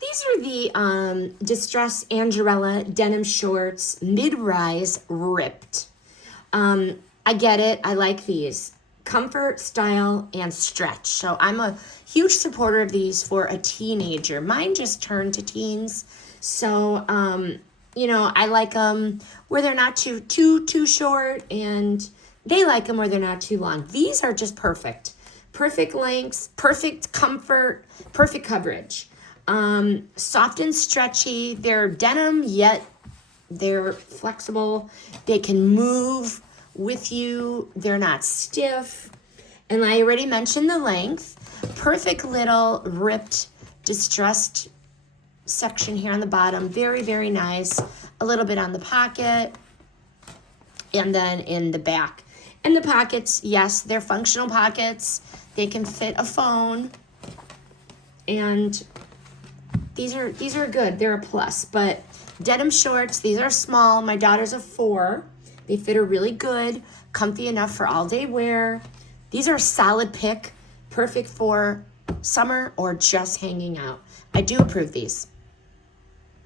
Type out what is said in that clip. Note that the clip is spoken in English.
These are the distressed Angerella denim shorts, mid-rise, ripped. I get it. I like these. Comfort, style, and stretch. So I'm a huge supporter of these for a teenager. Mine just turned to teens. So, I like them where they're not too short, and they like them where they're not too long. These are just perfect. Perfect lengths, perfect comfort, perfect coverage. Soft and stretchy. They're denim, yet they're flexible. They can move with you. They're not stiff. And I already mentioned the length. Perfect little ripped, distressed section here on the bottom. Very, very nice. A little bit on the pocket. And then in the back. And the pockets, yes, they're functional pockets. They can fit a phone. And these are good. They're a plus. But denim shorts, these are small. My daughter's a 4. They fit her really good. Comfy enough for all day wear. These are a solid pick. Perfect for summer or just hanging out. I do approve these.